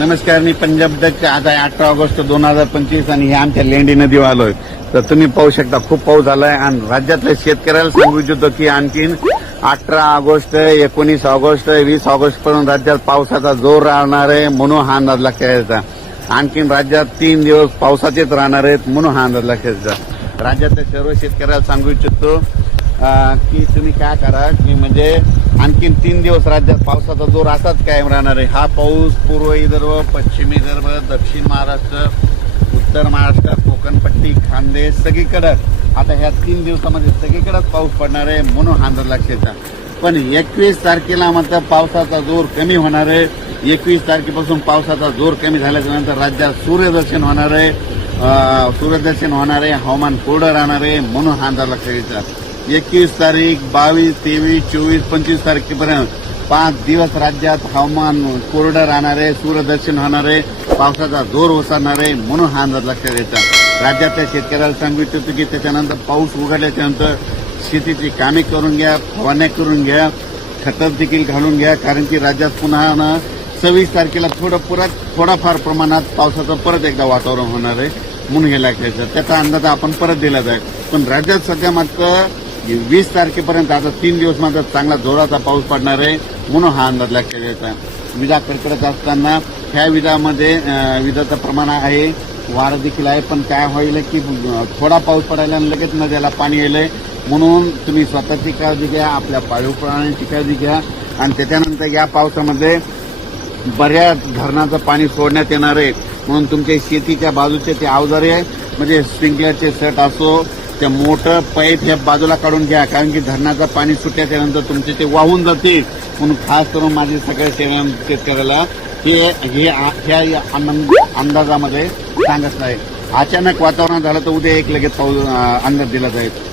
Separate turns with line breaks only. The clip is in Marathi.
नमस्कार मी पंजाब दत्त आज आहे अठरा ऑगस्ट दोन हजार पंचवीस आणि हे आमच्या लेंडी नदीवर आहे तर तुम्ही पाहू शकता खूप पाऊस झालाय आणि राज्यातल्या शेतकऱ्याला सांगू इच्छितो की आणखीन अठरा ऑगस्ट एकोणीस ऑगस्ट वीस ऑगस्ट पर्यंत राज्यात पावसाचा जोर राहणार आहे म्हणून हा अंदाज लक्षात आणखीन राज्यात तीन दिवस पावसाचेच राहणार आहेत म्हणून हा अंदाज लक्षात राज्यातल्या सर्व शेतकऱ्याला सांगू इच्छितो की तुम्ही काय करा की म्हणजे आणखीन तीन दिवस राज्यात पावसाचा जोर असाच कायम राहणार आहे हा पाऊस पूर्व विदर्भ पश्चिम विदर्भ दक्षिण महाराष्ट्र उत्तर महाराष्ट्र कोकणपट्टी खानदेश सगळीकडं आता ह्या तीन दिवसामध्ये सगळीकडंच पाऊस पडणार आहे म्हणून हांदर लक्षाचा पण एकवीस तारखेला मात्र पावसाचा जोर कमी होणार आहे एकवीस तारखेपासून पावसाचा जोर कमी झाल्याच्या नंतर राज्यात सूर्यदर्शन होणार आहे सूर्यदर्शन होणार आहे हवामान कोरडं राहणार आहे म्हणून हांदर लक्ष एकवीस तारीख बावीस तेवीस चोवीस पंचवीस तारखेपर्यंत पाच दिवस राज्यात हवामान कोरडं राहणार आहे सूर्यदर्शन होणार आहे पावसाचा जोर ओसरणार आहे म्हणून हा अंदाज लक्षात घ्यायचा राज्यातल्या शेतकऱ्याला सांगू इच्छितो की त्याच्यानंतर पाऊस उघडल्याच्यानंतर शेतीची कामे करून घ्या फवारण्या करून घ्या खतर देखील घालून घ्या कारण की राज्यात पुन्हा सव्वीस तारखेला थोडं परत थोडाफार प्रमाणात पावसाचं परत एकदा वातावरण होणार आहे म्हणून हे लक्षात त्याचा अंदाज आपण परत दिला जाईल पण राज्यात सध्या मात्र वीस तारखेपर्यंत आता तीन दिवस मात्र चांगला जोराचा पाऊस पडणार आहे म्हणून हा अंदाज लक्षात घ्यायचा विजा कडकडत असताना ह्या विजामध्ये विजाचं प्रमाण आहे वारं देखील आहे पण काय होईल की थोडा पाऊस पडायला लगेच नद्याला पाणी येईल म्हणून तुम्ही स्वतःची काळजी घ्या आपल्या पाळीव प्राण्यांची काळजी घ्या आणि त्याच्यानंतर या पावसामध्ये बऱ्याच धरणाचं पाणी सोडण्यात येणार आहे म्हणून तुमच्या शेतीच्या बाजूचे ते अवजारे म्हणजे स्प्रिंकलरचे सेट असो ते मोठं पाईप ह्या बाजूला काढून घ्या कारण की धरणाचं पाणी सुट्या त्यानंतर तुमचे ते वाहून जातील म्हणून खास करून माझे सगळे शेतकऱ्याला हे हे ह्या अंदाजामध्ये सांगत नाही अचानक वातावरण झालं तर उद्या एक लगेच पाऊस अंदाज दिला जाईल